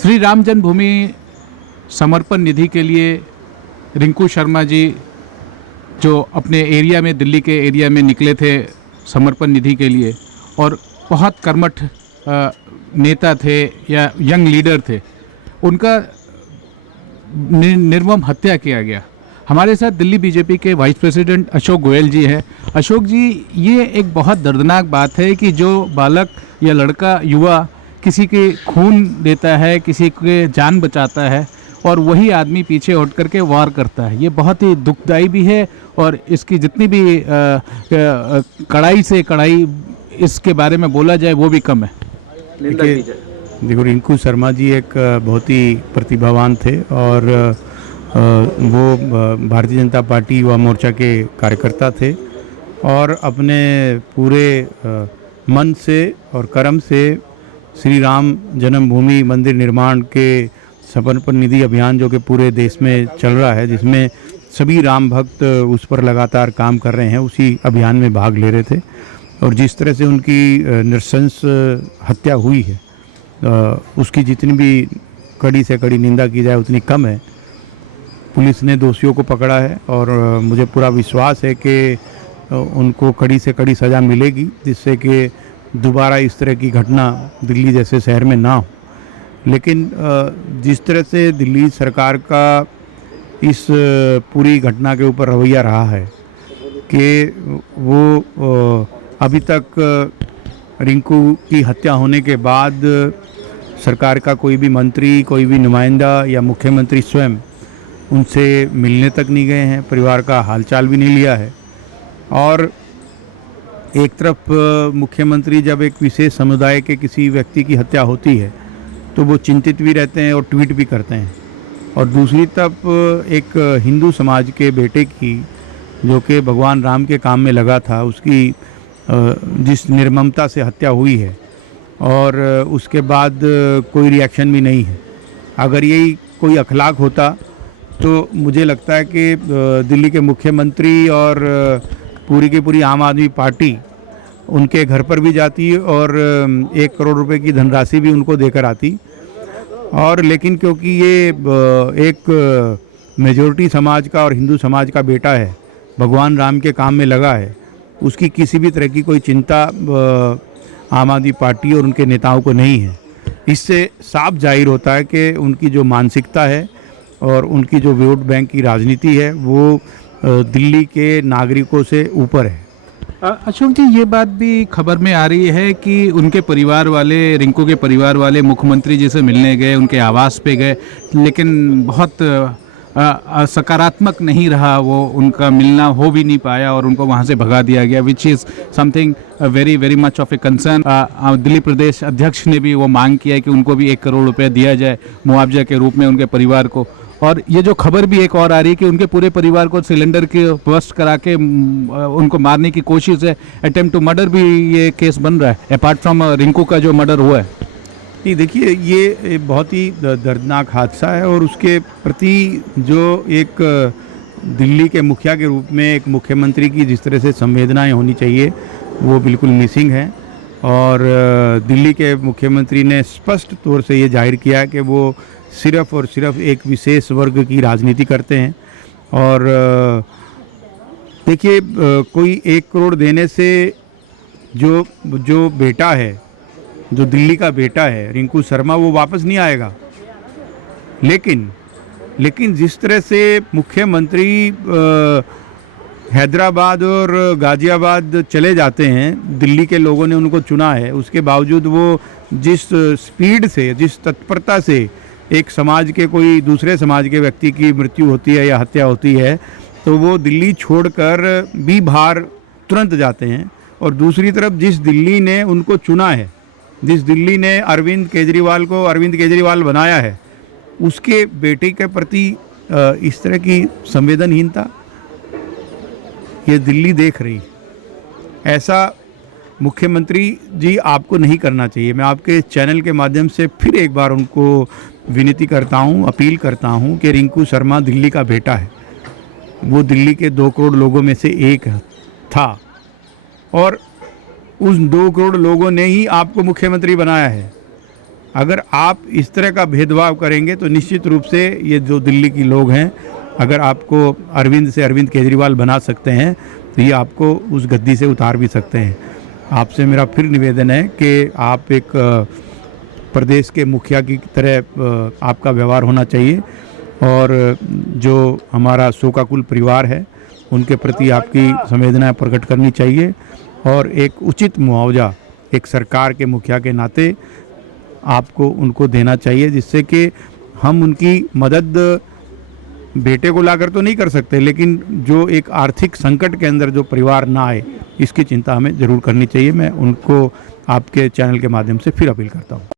श्री राम जन्मभूमि समर्पण निधि के लिए रिंकू शर्मा जी जो अपने एरिया में, दिल्ली के एरिया में निकले थे समर्पण निधि के लिए, और बहुत कर्मठ नेता थे या यंग लीडर थे, उनका निर्मम हत्या किया गया। हमारे साथ दिल्ली बीजेपी के वाइस प्रेसिडेंट अशोक गोयल जी हैं। अशोक जी, ये एक बहुत दर्दनाक बात है कि जो बालक या लड़का, युवा किसी के खून देता है, किसी के जान बचाता है, और वही आदमी पीछे हट करके वार करता है। ये बहुत ही दुखदाई भी है, और इसकी जितनी भी कड़ाई से कड़ाई इसके बारे में बोला जाए वो भी कम है। देखो, रिंकू शर्मा जी एक बहुत ही प्रतिभावान थे, और वो भारतीय जनता पार्टी युवा मोर्चा के कार्यकर्ता थे, और अपने पूरे मन से और कर्म से श्री राम जन्मभूमि मंदिर निर्माण के समर्पण निधि अभियान जो कि पूरे देश में चल रहा है, जिसमें सभी राम भक्त उस पर लगातार काम कर रहे हैं, उसी अभियान में भाग ले रहे थे। और जिस तरह से उनकी नृशंस हत्या हुई है, उसकी जितनी भी कड़ी से कड़ी निंदा की जाए उतनी कम है। पुलिस ने दोषियों को पकड़ा है, और मुझे पूरा विश्वास है कि उनको कड़ी से कड़ी सज़ा मिलेगी, जिससे कि दोबारा इस तरह की घटना दिल्ली जैसे शहर में ना हो। लेकिन जिस तरह से दिल्ली सरकार का इस पूरी घटना के ऊपर रवैया रहा है कि वो अभी तक रिंकू की हत्या होने के बाद सरकार का कोई भी मंत्री, कोई भी नुमाइंदा या मुख्यमंत्री स्वयं उनसे मिलने तक नहीं गए हैं, परिवार का हालचाल भी नहीं लिया है। और एक तरफ मुख्यमंत्री जब एक विशेष समुदाय के किसी व्यक्ति की हत्या होती है तो वो चिंतित भी रहते हैं और ट्वीट भी करते हैं, और दूसरी तरफ एक हिंदू समाज के बेटे की, जो कि भगवान राम के काम में लगा था, उसकी जिस निर्ममता से हत्या हुई है, और उसके बाद कोई रिएक्शन भी नहीं है। अगर यही कोई अखलाक होता तो मुझे लगता है कि दिल्ली के मुख्यमंत्री और पूरी की पूरी आम आदमी पार्टी उनके घर पर भी जाती और 1 करोड़ रुपए की धनराशि भी उनको देकर आती। और लेकिन क्योंकि ये एक मेजॉरिटी समाज का और हिंदू समाज का बेटा है, भगवान राम के काम में लगा है, उसकी किसी भी तरह की कोई चिंता आम आदमी पार्टी और उनके नेताओं को नहीं है। इससे साफ जाहिर होता है कि उनकी जो मानसिकता है और उनकी जो वोट बैंक की राजनीति है वो दिल्ली के नागरिकों से ऊपर है। अशोक जी, ये बात भी खबर में आ रही है कि उनके परिवार वाले, रिंकू के परिवार वाले मुख्यमंत्री जी से मिलने गए, उनके आवास पे गए, लेकिन बहुत सकारात्मक नहीं रहा, वो उनका मिलना हो भी नहीं पाया और उनको वहाँ से भगा दिया गया, which is something very very much of a concern. Delhi प्रदेश अध्यक्ष ने भी वो मांग किया है कि उनको भी 1 करोड़ रुपए दिया जाए मुआवजा के रूप में उनके परिवार को। और ये जो खबर भी एक और आ रही है कि उनके पूरे परिवार को सिलेंडर के बस्ट करा के उनको मारने की कोशिश है, अटेम्प्ट टू मर्डर भी ये केस बन रहा है, अपार्ट फ्रॉम रिंकू का जो मर्डर हुआ है। नहीं, देखिए, ये बहुत ही दर्दनाक हादसा है, और उसके प्रति जो एक दिल्ली के मुखिया के रूप में एक मुख्यमंत्री की जिस तरह से संवेदनाएं होनी चाहिए वो बिल्कुल मिसिंग है। और दिल्ली के मुख्यमंत्री ने स्पष्ट तौर से ये जाहिर किया कि वो सिर्फ़ और सिर्फ एक विशेष वर्ग की राजनीति करते हैं। और देखिए, कोई 1 करोड़ देने से जो बेटा है, जो दिल्ली का बेटा है रिंकू शर्मा, वो वापस नहीं आएगा। लेकिन जिस तरह से मुख्यमंत्री हैदराबाद और गाज़ियाबाद चले जाते हैं, दिल्ली के लोगों ने उनको चुना है, उसके बावजूद वो जिस स्पीड से, जिस तत्परता से एक समाज के, कोई दूसरे समाज के व्यक्ति की मृत्यु होती है या हत्या होती है, तो वो दिल्ली छोड़कर भी बाहर तुरंत जाते हैं। और दूसरी तरफ जिस दिल्ली ने उनको चुना है, जिस दिल्ली ने अरविंद केजरीवाल को अरविंद केजरीवाल बनाया है, उसके बेटे के प्रति इस तरह की संवेदनहीनता ये दिल्ली देख रही। ऐसा मुख्यमंत्री जी आपको नहीं करना चाहिए। मैं आपके चैनल के माध्यम से फिर एक बार उनको विनती करता हूँ, अपील करता हूँ कि रिंकू शर्मा दिल्ली का बेटा है, वो दिल्ली के 2 करोड़ लोगों में से एक था, और उस 2 करोड़ लोगों ने ही आपको मुख्यमंत्री बनाया है। अगर आप इस तरह का भेदभाव करेंगे तो निश्चित रूप से ये जो दिल्ली की लोग हैं, अगर आपको अरविंद से अरविंद केजरीवाल बना सकते हैं तो ये आपको उस गद्दी से उतार भी सकते हैं। आपसे मेरा फिर निवेदन है कि आप एक प्रदेश के मुखिया की तरह आपका व्यवहार होना चाहिए और जो हमारा शोकाकुल परिवार है उनके प्रति आपकी संवेदनाएं प्रकट करनी चाहिए और एक उचित मुआवजा एक सरकार के मुखिया के नाते आपको उनको देना चाहिए, जिससे कि हम उनकी मदद बेटे को लाकर तो नहीं कर सकते, लेकिन जो एक आर्थिक संकट के अंदर जो परिवार ना आए इसकी चिंता हमें ज़रूर करनी चाहिए। मैं उनको आपके चैनल के माध्यम से फिर अपील करता हूँ।